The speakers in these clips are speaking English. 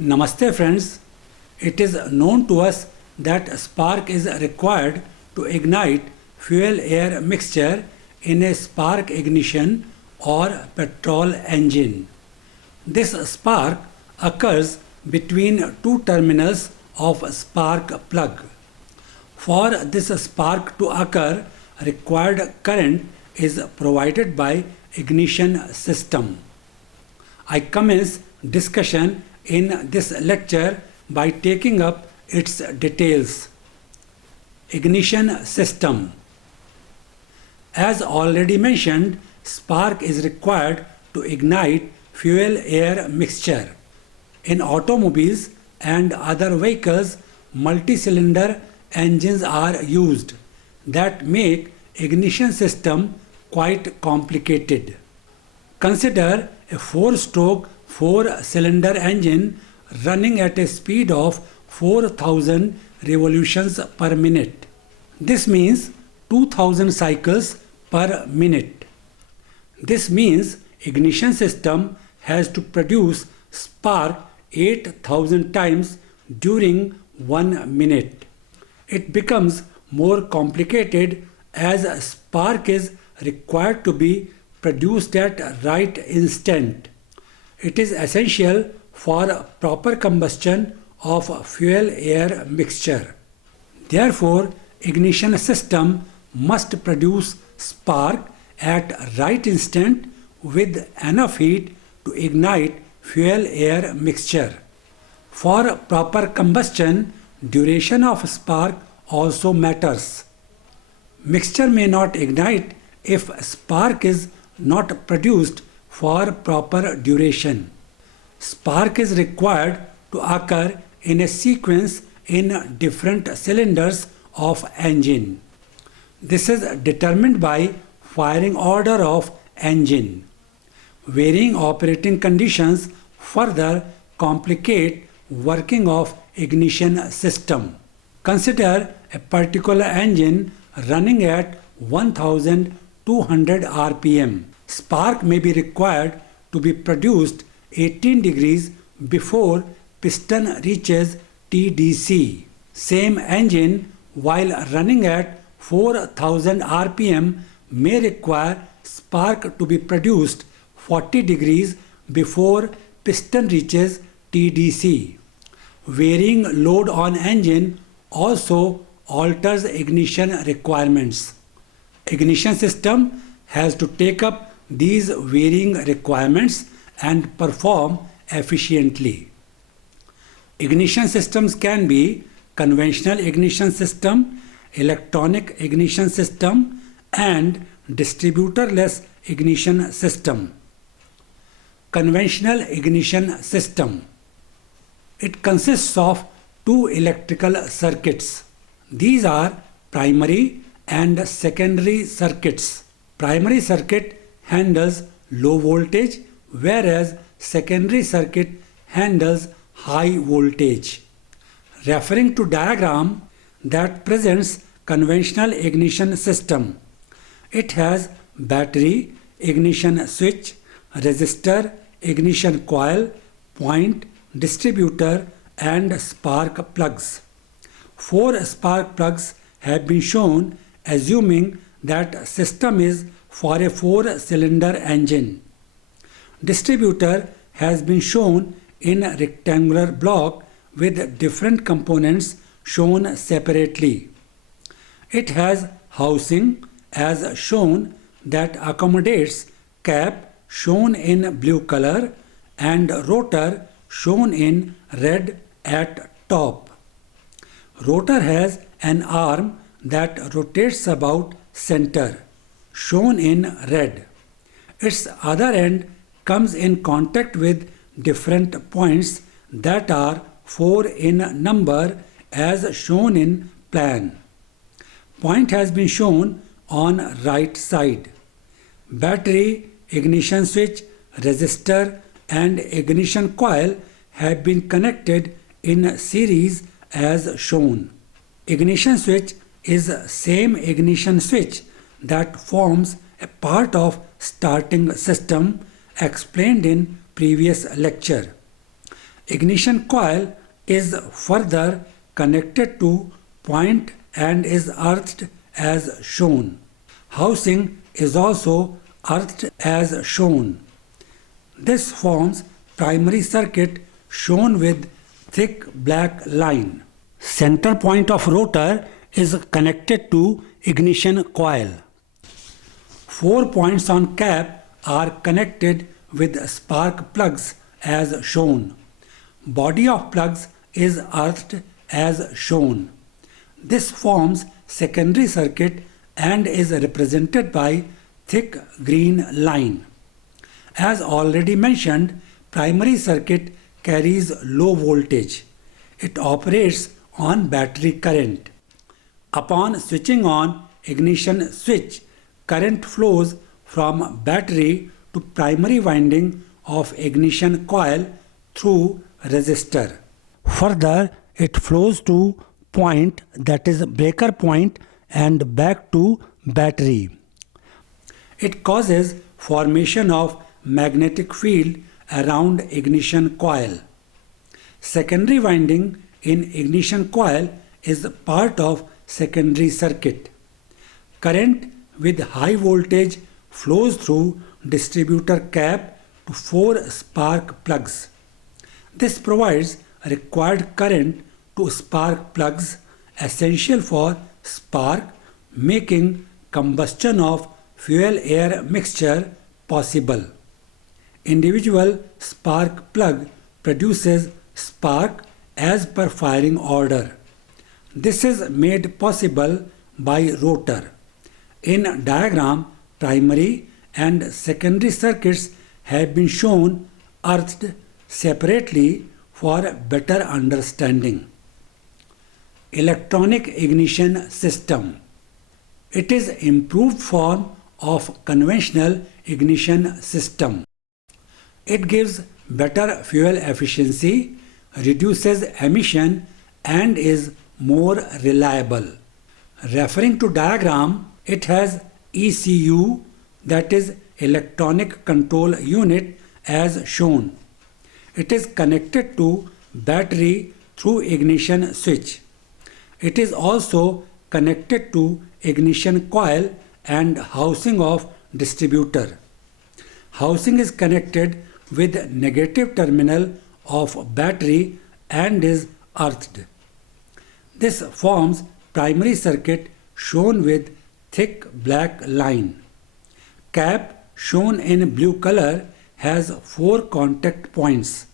Namaste friends. It is known to us that spark is required to ignite fuel-air mixture in a spark ignition or petrol engine. This spark occurs between two terminals of spark plug. For this spark to occur, required current is provided by ignition system. I commence discussion in this lecture by taking up its details. Ignition system. As already mentioned, spark is required to ignite fuel-air mixture. In automobiles and other vehicles, multi-cylinder engines are used that make ignition system quite complicated. Consider a 4-stroke 4-cylinder engine running at a speed of 4000 revolutions per minute. This means 2000 cycles per minute. This means ignition system has to produce spark 8000 times during 1 minute. It becomes more complicated as spark is required to be produced at right instant. It is essential for proper combustion of fuel-air mixture. Therefore, ignition system must produce spark at right instant with enough heat to ignite fuel-air mixture. For proper combustion, duration of spark also matters. Mixture may not ignite if spark is not produced for proper duration. Spark is required to occur in a sequence in different cylinders of engine. This is determined by firing order of engine. Varying operating conditions further complicate working of ignition system. Consider a particular engine running at 1200 rpm. Spark may be required to be produced 18 degrees before piston reaches TDC. Same engine while running at 4000 rpm may require spark to be produced 40 degrees before piston reaches TDC. Varying load on engine also alters ignition requirements. Ignition system has to take up these varying requirements and perform efficiently. Ignition systems can be conventional ignition system, electronic ignition system, and distributorless ignition system. Conventional ignition system. It consists of two electrical circuits. These are primary and secondary circuits. Primary circuit handles low voltage, whereas secondary circuit handles high voltage. Referring to diagram that presents conventional ignition system, it has battery, ignition switch, resistor, ignition coil, point, distributor, and spark plugs. 4 spark plugs have been shown, assuming that system is for a 4-cylinder engine. Distributor has been shown in a rectangular block with different components shown separately. It has housing as shown that accommodates cap shown in blue color and rotor shown in red at top. Rotor has an arm that rotates about center, shown in red. Its other end comes in contact with different points that are 4 in number as shown in plan. Point has been shown on right side. Battery, ignition switch, resistor, and ignition coil have been connected in series as shown. Ignition switch is same ignition switch that forms a part of starting system explained in previous lecture. Ignition coil is further connected to point and is earthed as shown. Housing is also earthed as shown. This forms primary circuit shown with thick black line. Center point of rotor is connected to ignition coil. 4 points on cap are connected with spark plugs as shown. Body of plugs is earthed as shown. This forms secondary circuit and is represented by thick green line. As already mentioned, primary circuit carries low voltage. It operates on battery current. Upon switching on ignition switch, current flows from battery to primary winding of ignition coil through resistor. Further, it flows to point, that is breaker point, and back to battery. It causes formation of magnetic field around ignition coil. Secondary winding in ignition coil is part of secondary circuit. Current with high voltage flows through distributor cap to 4 spark plugs. This provides required current to spark plugs essential for spark, making combustion of fuel-air mixture possible. Individual spark plug produces spark as per firing order. This is made possible by rotor. In diagram, primary and secondary circuits have been shown earthed separately for better understanding. Electronic ignition system. It is improved form of conventional ignition system. It gives better fuel efficiency, reduces emission and is more reliable. Referring to diagram, it has ECU, that is electronic control unit, as shown. It is connected to battery through ignition switch. It is also connected to ignition coil and housing of distributor. Housing is connected with negative terminal of battery and is earthed. This forms primary circuit shown with thick black line. Cap shown in blue color has 4 contact points.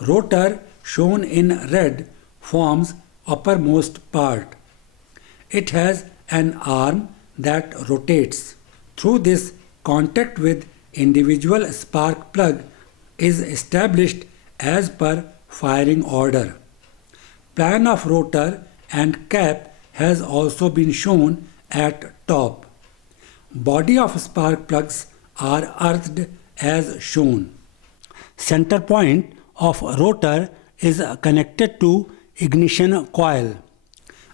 Rotor shown in red forms uppermost part. It has an arm that rotates. Through this, contact with individual spark plug is established as per firing order. Plan of rotor and cap has also been shown at top. Body of spark plugs are earthed as shown. Center point of rotor is connected to ignition coil.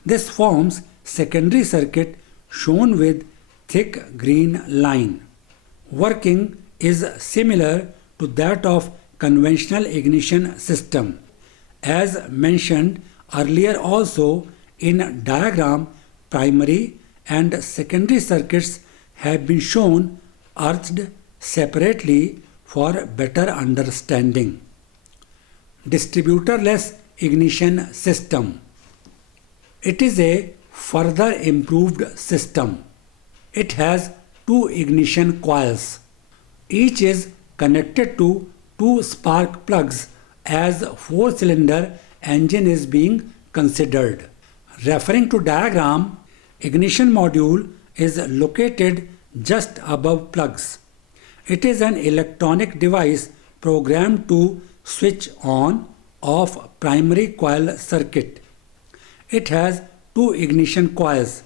This forms secondary circuit shown with thick green line. Working is similar to that of conventional ignition system. As mentioned earlier also, in diagram, primary and secondary circuits have been shown earthed separately for better understanding. Distributorless ignition system. It is a further improved system. It has 2 ignition coils. Each is connected to 2 spark plugs as 4-cylinder engine is being considered. Referring to diagram, ignition module is located just above plugs. It is an electronic device programmed to switch on off primary coil circuit. It has 2 ignition coils.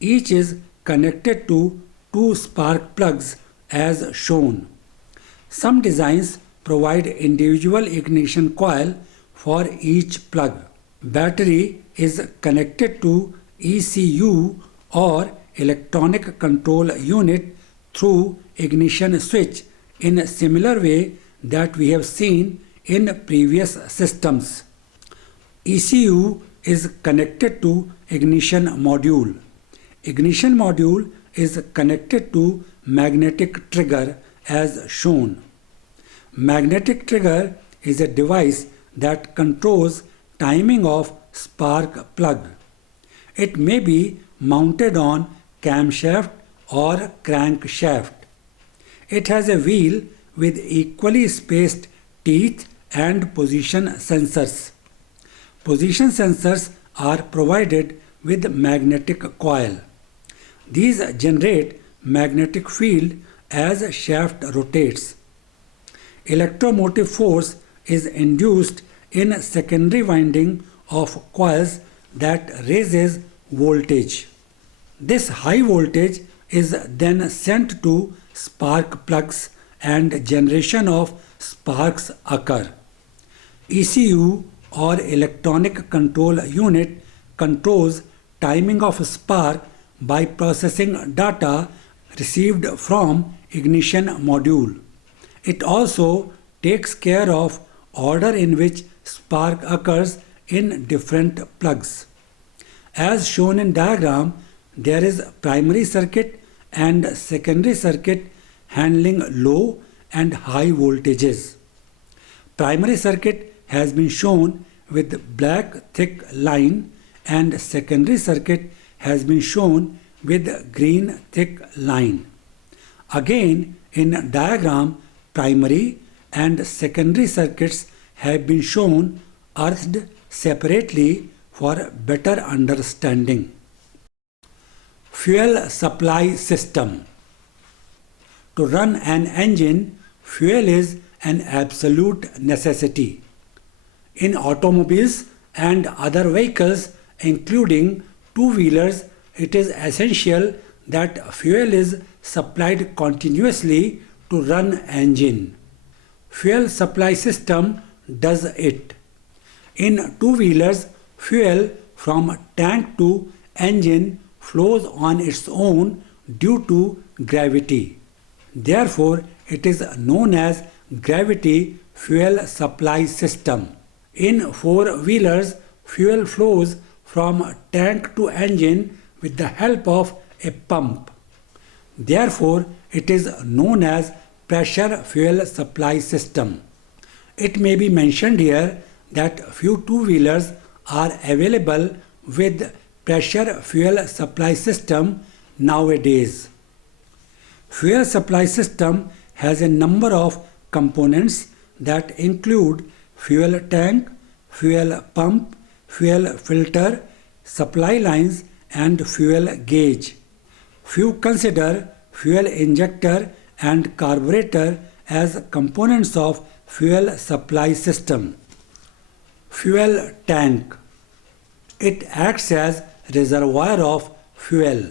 Each is connected to 2 spark plugs as shown. Some designs provide individual ignition coil for each plug. Battery is connected to ECU or electronic control unit through ignition switch in a similar way that we have seen in previous systems. ECU is connected to ignition module. Ignition module is connected to magnetic trigger as shown. Magnetic trigger is a device that controls timing of spark plug. It may be mounted on camshaft or crankshaft. It has a wheel with equally spaced teeth and position sensors. Position sensors are provided with magnetic coil. These generate magnetic field as shaft rotates. Electromotive force is induced in secondary winding of coils that raises voltage. This high voltage is then sent to spark plugs and generation of sparks occur. ECU or electronic control unit controls timing of spark by processing data received from ignition module. It also takes care of order in which spark occurs in different plugs. As shown in diagram, there is primary circuit and secondary circuit handling low and high voltages. Primary circuit has been shown with black thick line and secondary circuit has been shown with green thick line. Again, in diagram, primary and secondary circuits have been shown earthed separately for better understanding. Fuel supply system. To run an engine, fuel is an absolute necessity. In automobiles and other vehicles, including two-wheelers, it is essential that fuel is supplied continuously to run engine. Fuel supply system does it. In two-wheelers, fuel from tank to engine flows on its own due to gravity. Therefore, it is known as gravity fuel supply system. In four-wheelers, fuel flows from tank to engine with the help of a pump. Therefore, it is known as pressure fuel supply system. It may be mentioned here that few two-wheelers are available with pressure fuel supply system nowadays. Fuel supply system has a number of components that include fuel tank, fuel pump, fuel filter, supply lines and fuel gauge. Few consider fuel injector and carburetor as components of fuel supply system. Fuel tank. It acts as reservoir of fuel.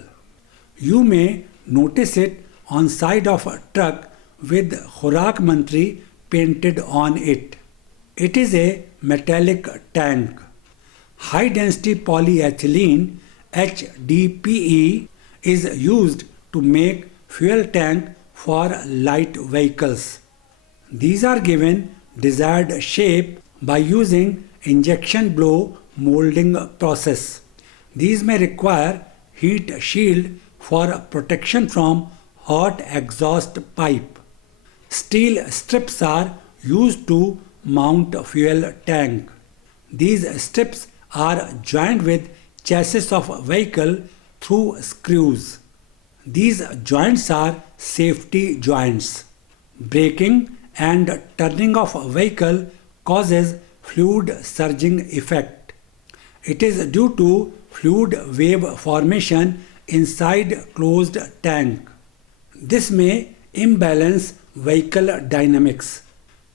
You may notice it on side of a truck with Khorak Mantri painted on it. It is a metallic tank. High density polyethylene HDPE is used to make fuel tank for light vehicles. These are given desired shape by using injection blow molding process. These may require heat shield for protection from hot exhaust pipe. Steel strips are used to mount fuel tank. These strips are joined with chassis of vehicle through screws. These joints are safety joints. Braking and turning of a vehicle causes fluid surging effect. It is due to fluid wave formation inside closed tank. This may imbalance vehicle dynamics.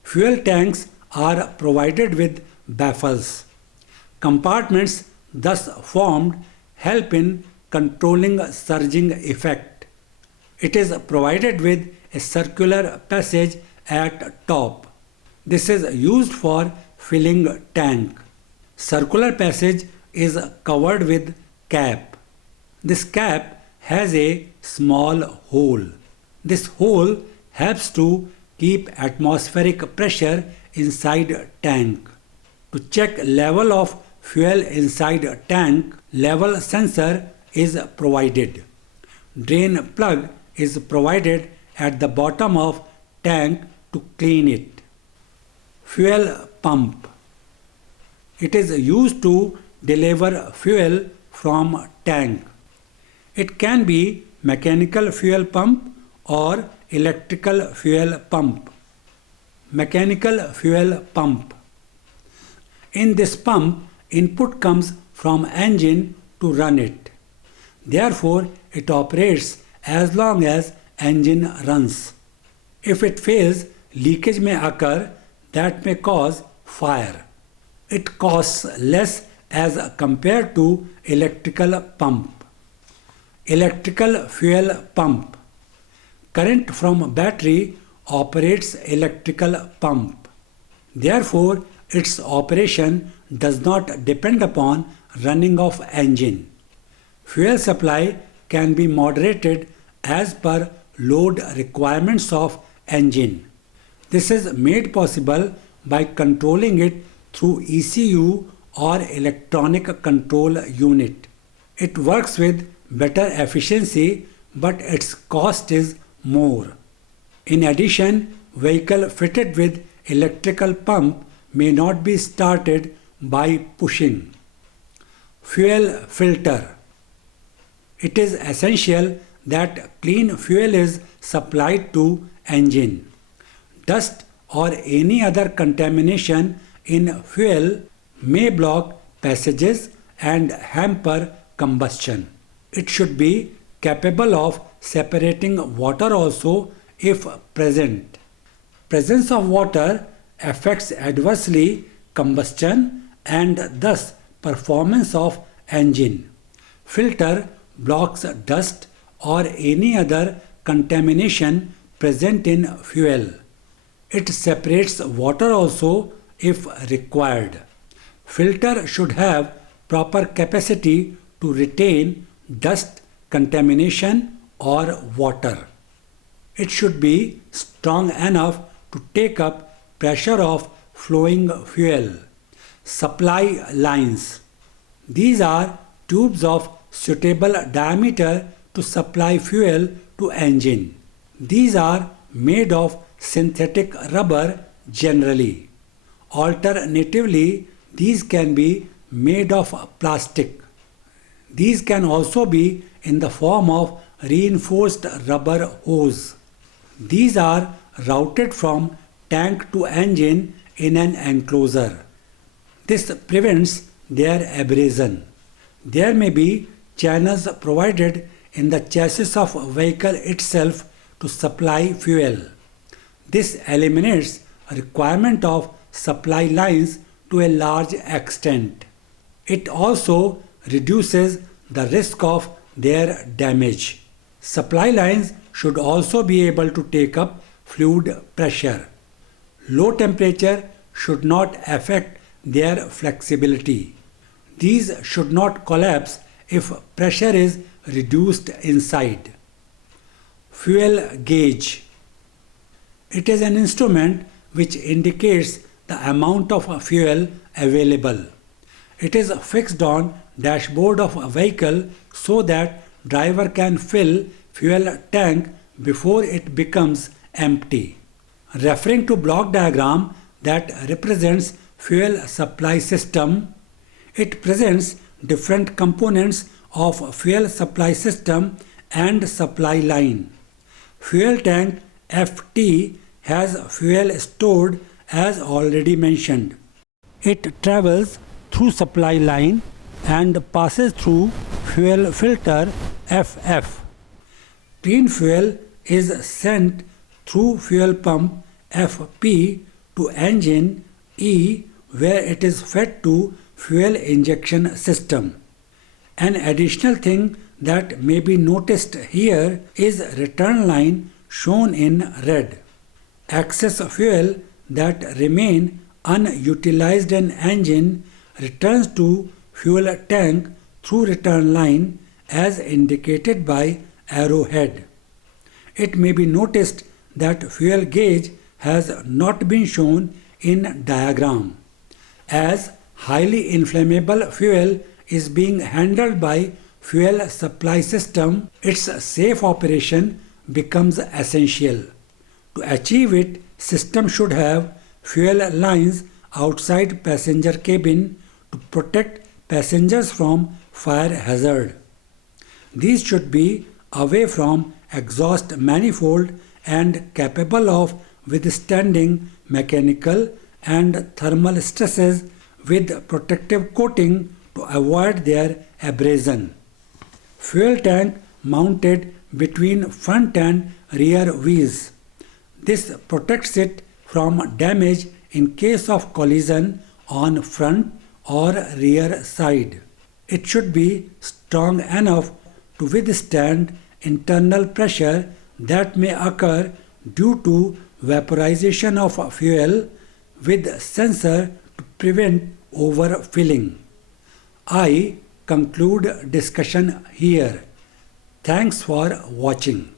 Fuel tanks are provided with baffles. Compartments thus formed help in controlling surging effect. It is provided with a circular passage at top. This is used for filling tank. Circular passage is covered with cap. This cap has a small hole. This hole helps to keep atmospheric pressure inside tank. To check level of fuel inside tank, level sensor is provided. Drain plug is provided at the bottom of tank to clean it. Fuel pump. It is used to deliver fuel from tank. It can be mechanical fuel pump or electrical fuel pump. Mechanical fuel pump. In this pump, input comes from engine to run it. Therefore, it operates as long as engine runs. If it fails, leakage may occur that may cause fire. It costs less as compared to electrical pump. Electrical fuel pump. Current from battery operates electrical pump. Therefore, its operation does not depend upon running of engine. Fuel supply can be moderated as per load requirements of engine. This is made possible by controlling it through ECU or electronic control unit. It works with better efficiency, but its cost is more. In addition, vehicle fitted with electrical pump may not be started by pushing. Fuel filter. It is essential that clean fuel is supplied to engine. Dust or any other contamination in fuel may block passages and hamper combustion. It should be capable of separating water also if present. Presence of water affects adversely combustion and thus performance of engine. Filter blocks dust or any other contamination present in fuel. It separates water also if required. Filter should have proper capacity to retain dust, contamination or water. It should be strong enough to take up pressure of flowing fuel. Supply lines. These are tubes of suitable diameter to supply fuel to engine. These are made of synthetic rubber generally. Alternatively, these can be made of plastic. These can also be in the form of reinforced rubber hose. These are routed from tank to engine in an enclosure. This prevents their abrasion. There may be channels provided in the chassis of vehicle itself to supply fuel. This eliminates a requirement of supply lines to a large extent. It also reduces the risk of their damage. Supply lines should also be able to take up fluid pressure. Low temperature should not affect their flexibility. These should not collapse if pressure is reduced inside. Fuel gauge. It is an instrument which indicates the amount of fuel available. It is fixed on dashboard of a vehicle so that driver can fill fuel tank before it becomes empty. Referring to block diagram that represents fuel supply system, it presents different components of fuel supply system and supply line. Fuel tank FT has fuel stored as already mentioned. It travels through supply line and passes through fuel filter FF. Clean fuel is sent through fuel pump FP to engine E, where it is fed to fuel injection system. An additional thing that may be noticed here is return line shown in red. Excess fuel that remain unutilized in engine returns to fuel tank through return line as indicated by arrowhead. It may be noticed that fuel gauge has not been shown in diagram. As highly inflammable fuel is being handled by fuel supply system, its safe operation becomes essential. To achieve it, system should have fuel lines outside passenger cabin to protect passengers from fire hazard. These should be away from exhaust manifold and capable of withstanding mechanical and thermal stresses with protective coating to avoid their abrasion. Fuel tank mounted between front and rear wheels. This protects it from damage in case of collision on front or rear side. It should be strong enough to withstand internal pressure that may occur due to vaporization of fuel with sensor to prevent overfilling. I conclude discussion here. Thanks for watching.